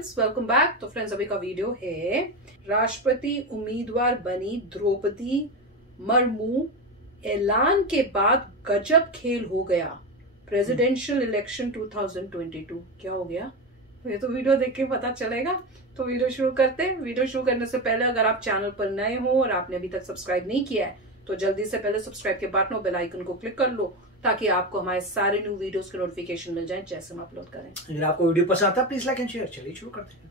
Friends, welcome back. तो friends, अभी का वीडियो है राष्ट्रपति उम्मीदवार बनी द्रौपदी मुर्मू। ऐलान के बाद गजब खेल हो गया। प्रेसिडेंशियल इलेक्शन 2022 क्या हो गया ये तो वीडियो देख के पता चलेगा। तो वीडियो शुरू करते हैं। वीडियो शुरू करने से पहले अगर आप चैनल पर नए हो और आपने अभी तक सब्सक्राइब नहीं किया है तो जल्दी से पहले सब्सक्राइब के बटन और बेल आइकन को क्लिक कर लो ताकि आपको हमारे सारे न्यू वीडियोस के नोटिफिकेशन मिल जाएं जैसे हम अपलोड करें। अगर आपको वीडियो पसंद आता है प्लीज लाइक एंड शेयर। चलिए शुरू करते हैं।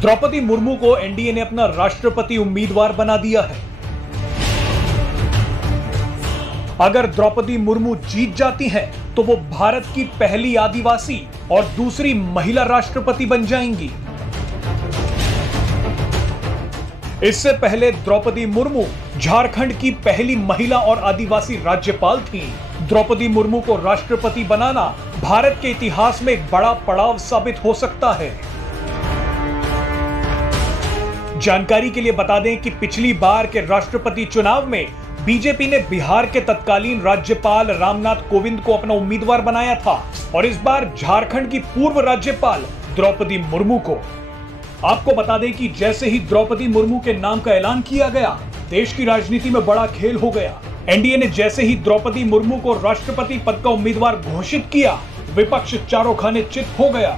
द्रौपदी मुर्मू को एनडीए ने अपना राष्ट्रपति उम्मीदवार बना दिया है। अगर द्रौपदी मुर्मू जीत जाती हैं, तो वो भारत की पहली आदिवासी और दूसरी महिला राष्ट्रपति बन जाएंगी। इससे पहले द्रौपदी मुर्मू झारखंड की पहली महिला और आदिवासी राज्यपाल थीं। द्रौपदी मुर्मू को राष्ट्रपति बनाना भारत के इतिहास में एक बड़ा पड़ाव साबित हो सकता है। जानकारी के लिए बता दें कि पिछली बार के राष्ट्रपति चुनाव में बीजेपी ने बिहार के तत्कालीन राज्यपाल रामनाथ कोविंद को अपना उम्मीदवार बनाया था और इस बार झारखंड की पूर्व राज्यपाल द्रौपदी मुर्मू को। आपको बता दें कि जैसे ही द्रौपदी मुर्मू के नाम का ऐलान किया गया, देश की राजनीति में बड़ा खेल हो गया। एनडीए ने जैसे ही द्रौपदी मुर्मू को राष्ट्रपति पद का उम्मीदवार घोषित किया, विपक्ष चारों खाने चित हो गया।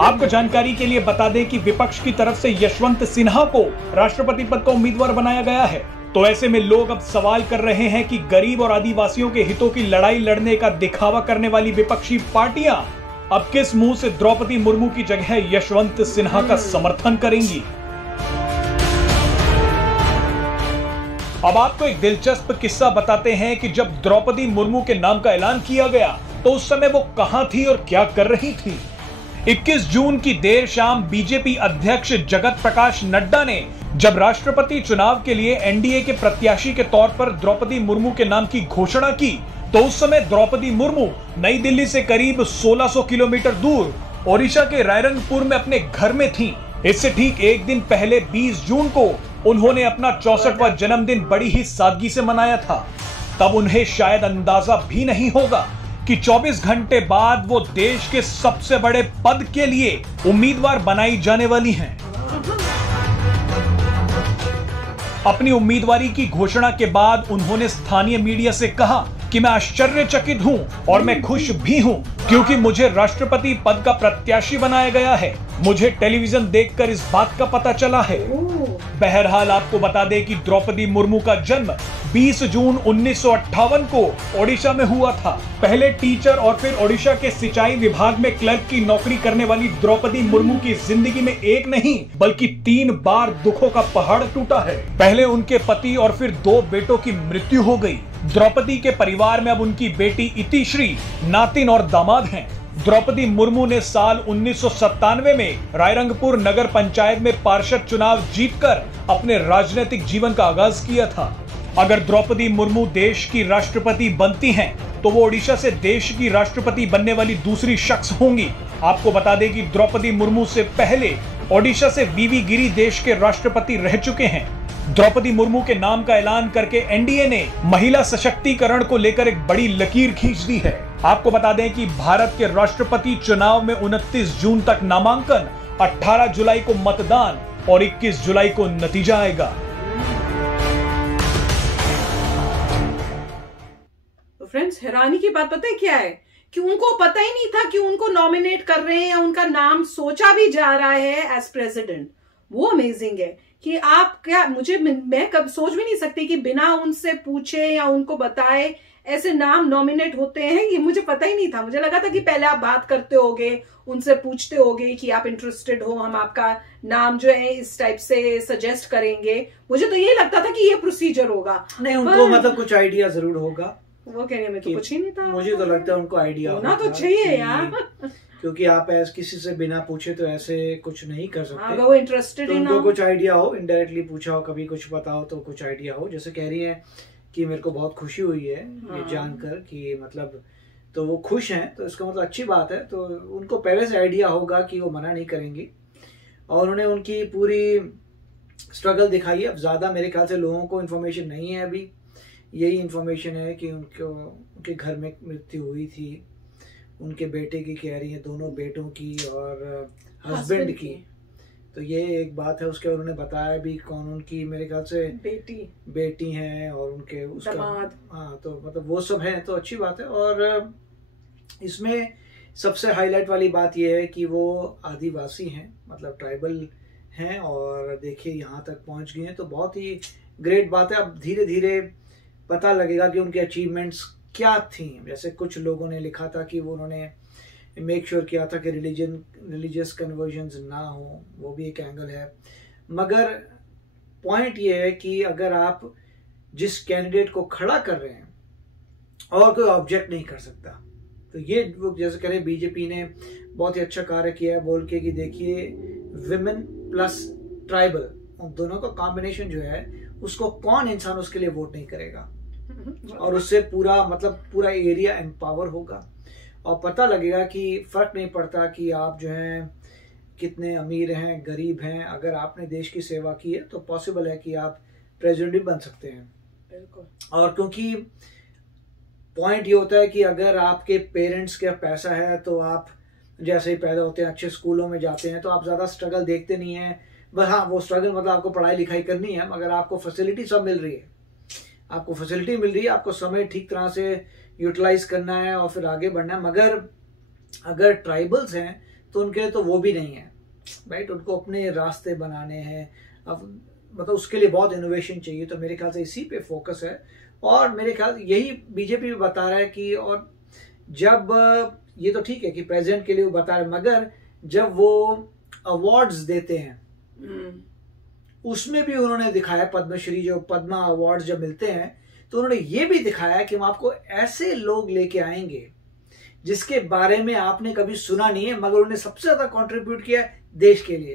आपको जानकारी के लिए बता दें कि विपक्ष की तरफ से यशवंत सिन्हा को राष्ट्रपति पद का उम्मीदवार बनाया गया है। तो ऐसे में लोग अब सवाल कर रहे हैं कि गरीब और आदिवासियों के हितों की लड़ाई लड़ने का दिखावा करने वाली विपक्षी पार्टियां अब किस मुंह से द्रौपदी मुर्मू की जगह यशवंत सिन्हा का समर्थन करेंगी। अब आपको एक दिलचस्प किस्सा बताते हैं कि जब द्रौपदी मुर्मू के नाम का ऐलान किया गया तो उस समय वो कहां थी और क्या कर रही थी। 21 जून की देर शाम बीजेपी अध्यक्ष जगत प्रकाश नड्डा ने जब राष्ट्रपति चुनाव के लिए एनडीए के प्रत्याशी के तौर पर द्रौपदी मुर्मू के नाम की घोषणा की तो उस समय द्रौपदी मुर्मू नई दिल्ली से करीब 1600 किलोमीटर दूर ओडिशा के रायरंगपुर में अपने घर में थीं। इससे ठीक एक दिन पहले 20 जून को उन्होंने अपना 64वां जन्मदिन बड़ी ही सादगी से मनाया था। तब उन्हें शायद अंदाजा भी नहीं होगा कि 24 घंटे बाद वो देश के सबसे बड़े पद के लिए उम्मीदवार बनाई जाने वाली हैं। अपनी उम्मीदवारी की घोषणा के बाद उन्होंने स्थानीय मीडिया से कहा कि मैं आश्चर्यचकित हूं और मैं खुश भी हूं क्योंकि मुझे राष्ट्रपति पद का प्रत्याशी बनाया गया है। मुझे टेलीविजन देखकर इस बात का पता चला है। बहरहाल आपको बता दें कि द्रौपदी मुर्मू का जन्म 20 जून 1958 को ओडिशा में हुआ था। पहले टीचर और फिर ओडिशा के सिंचाई विभाग में क्लर्क की नौकरी करने वाली द्रौपदी मुर्मू की जिंदगी में एक नहीं बल्कि 3 बार दुखों का पहाड़ टूटा है। पहले उनके पति और फिर 2 बेटों की मृत्यु हो गई। द्रौपदी के परिवार में अब उनकी बेटी इतिश्री, नातिन और दामाद हैं। द्रौपदी मुर्मू ने साल 1997 में रायरंगपुर नगर पंचायत में पार्षद चुनाव जीतकर अपने राजनीतिक जीवन का आगाज किया था। अगर द्रौपदी मुर्मू देश की राष्ट्रपति बनती हैं, तो वो ओडिशा से देश की राष्ट्रपति बनने वाली दूसरी शख्स होंगी। आपको बता दें कि द्रौपदी मुर्मू से पहले ओडिशा से वीवी गिरी देश के राष्ट्रपति रह चुके हैं। द्रौपदी मुर्मू के नाम का ऐलान करके एनडीए ने महिला सशक्तिकरण को लेकर एक बड़ी लकीर खींच दी है। आपको बता दें कि भारत के राष्ट्रपति चुनाव में 29 जून तक नामांकन, 18 जुलाई को मतदान और 21 जुलाई को नतीजा आएगा। तो फ्रेंड्स, हैरानी की बात पता है क्या है कि उनको पता ही नहीं था कि उनको नॉमिनेट कर रहे हैं या उनका नाम सोचा भी जा रहा है एज प्रेसिडेंट। वो अमेजिंग है कि आप क्या मैं कब सोच भी नहीं सकती कि बिना उनसे पूछे या उनको बताए ऐसे नाम नॉमिनेट होते हैं। ये मुझे पता ही नहीं था। मुझे लगा था कि पहले आप बात करते होगे, उनसे पूछते होगे कि आप इंटरेस्टेड हो, हम आपका नाम जो है इस टाइप से सजेस्ट करेंगे। मुझे तो ये लगता था कि ये प्रोसीजर होगा। नहीं, उनको मतलब कुछ आइडिया जरूर होगा। वो कहने में तो कुछ ही नहीं था। मुझे तो लगता है उनको आइडिया होना तो चाहिए यार, क्योंकि आप ऐसे किसी से बिना पूछे तो ऐसे कुछ नहीं कर सकते। अगर वो इंटरेस्टेड तो उनको कुछ आइडिया हो, इनडायरेक्टली पूछा हो, कभी कुछ पता हो तो कुछ आइडिया हो। जैसे कह रही है कि मेरे को बहुत खुशी हुई है ये जानकर कि मतलब तो वो खुश हैं, तो इसका मतलब अच्छी बात है। तो उनको पहले से आइडिया होगा कि वो मना नहीं करेंगी और उन्होंने उनकी पूरी स्ट्रगल दिखाई है। अब ज्यादा मेरे ख्याल से लोगों को इन्फॉर्मेशन नहीं है। अभी यही इन्फॉर्मेशन है कि उनके घर में मृत्यु हुई थी उनके बेटे की कह रही हैं, दोनों बेटों की और हस्बैंड की। तो ये एक बात है। उसके उन्होंने बताया भी कौन उनकी, मेरे ख्याल से बेटी हैं और उनके उसका, हाँ, तो मतलब वो सब हैं, तो अच्छी बात है। और इसमें सबसे हाईलाइट वाली बात ये है कि वो आदिवासी हैं, मतलब ट्राइबल हैं, और देखिए यहाँ तक पहुँच गए हैं, तो बहुत ही ग्रेट बात है। अब धीरे धीरे पता लगेगा कि उनके अचीवमेंट्स क्या थी। जैसे कुछ लोगों ने लिखा था कि वो उन्होंने मेक श्योर किया था कि रिलीजियस कन्वर्जन्स ना हो, वो भी एक एंगल है। मगर पॉइंट ये है कि अगर आप जिस कैंडिडेट को खड़ा कर रहे हैं और कोई ऑब्जेक्ट नहीं कर सकता, तो ये वो जैसे कह रहे हैं बीजेपी ने बहुत ही अच्छा कार्य किया है बोल के कि देखिए विमेन प्लस ट्राइबल, उन दोनों का कॉम्बिनेशन जो है उसको कौन इंसान उसके लिए वोट नहीं करेगा, और उससे पूरा मतलब पूरा एरिया एम्पावर होगा और पता लगेगा कि फर्क नहीं पड़ता कि आप जो हैं कितने अमीर हैं गरीब हैं, अगर आपने देश की सेवा की है तो पॉसिबल है कि आप प्रेसिडेंट भी बन सकते हैं। बिल्कुल। और क्योंकि पॉइंट ये होता है कि अगर आपके पेरेंट्स का पैसा है तो आप जैसे ही पैदा होते हैं अच्छे स्कूलों में जाते हैं तो आप ज़्यादा स्ट्रगल देखते नहीं हैं। बस हाँ, वो स्ट्रगल मतलब आपको पढ़ाई लिखाई करनी है, मगर आपको फैसिलिटी सब मिल रही है, आपको फैसिलिटी मिल रही है, आपको समय ठीक तरह से यूटिलाइज करना है और फिर आगे बढ़ना है। मगर अगर ट्राइबल्स हैं तो उनके तो वो भी नहीं है, राइट। उनको अपने रास्ते बनाने हैं, अब मतलब उसके लिए बहुत इनोवेशन चाहिए। तो मेरे ख्याल से इसी पे फोकस है और मेरे ख्याल यही बीजेपी भी बता रहा है कि, और जब ये तो ठीक है कि प्रेसिडेंट के लिए वो बता रहे, मगर जब वो अवार्ड्स देते हैं उसमें भी उन्होंने दिखाया, पद्मश्री जो पद्मा अवार्ड्स जब मिलते हैं तो उन्होंने ये भी दिखाया कि हम आपको ऐसे लोग लेके आएंगे जिसके बारे में आपने कभी सुना नहीं है, मगर उन्होंने सबसे ज्यादा कंट्रीब्यूट किया देश के लिए।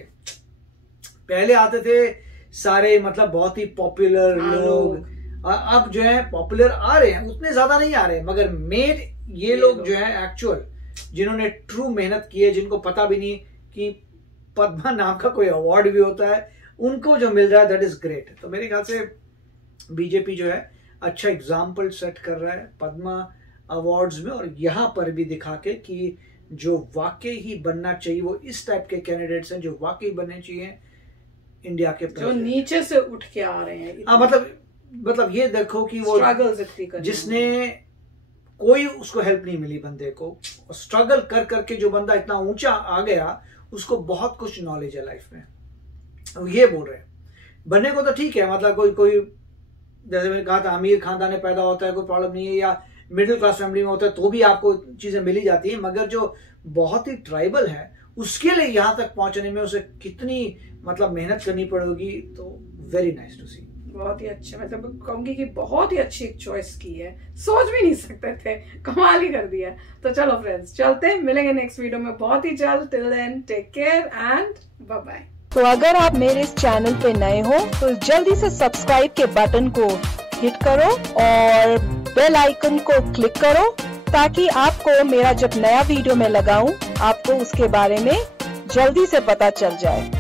पहले आते थे सारे मतलब बहुत ही पॉपुलर लोग, अब जो है पॉपुलर आ रहे हैं, उतने ज्यादा नहीं आ रहे, मगर मेन ये लोग जो है एक्चुअल जिन्होंने ट्रू मेहनत की है, जिनको पता भी नहीं कि पद्मा नाम का कोई अवार्ड भी होता है, उनको जो मिल रहा है दैट इज ग्रेट। तो मेरे ख्याल से बीजेपी जो है अच्छा एग्जाम्पल सेट कर रहा है पद्मा अवार्ड्स में, और यहाँ पर भी दिखा के कि जो वाकई ही बनना चाहिए वो इस टाइप के कैंडिडेट्स हैं जो वाकई बनने चाहिए इंडिया के, जो नीचे से उठ के आ रहे हैं। हाँ, मतलब ये देखो कि वो जिसने कोई उसको हेल्प नहीं मिली बंदे को, स्ट्रगल कर करके जो बंदा इतना ऊंचा आ गया उसको बहुत कुछ नॉलेज है लाइफ में। ये बोल रहे हैं बनने को तो ठीक है, मतलब कोई जैसे मैंने कहा था अमीर खानदान में पैदा होता है कोई प्रॉब्लम नहीं है, या मिडिल क्लास फैमिली में होता है तो भी आपको चीजें मिली जाती है, मगर जो बहुत ही ट्राइबल है उसके लिए यहाँ तक पहुंचने में उसे कितनी मतलब मेहनत करनी पड़ेगी। तो वेरी नाइस टू सी। बहुत ही अच्छा, मतलब कहूंगी कि बहुत ही अच्छी एक चॉइस की है, सोच भी नहीं सकते थे, कमाल ही कर दिया। तो चलो फ्रेंड्स चलते हैं, मिलेंगे नेक्स्ट वीडियो में बहुत ही जल्द। Till then take care and bye bye. तो अगर आप मेरे इस चैनल पे नए हो तो जल्दी से सब्सक्राइब के बटन को हिट करो और बेल आइकन को क्लिक करो ताकि आपको मेरा जब नया वीडियो मैं लगाऊं आपको उसके बारे में जल्दी से पता चल जाए।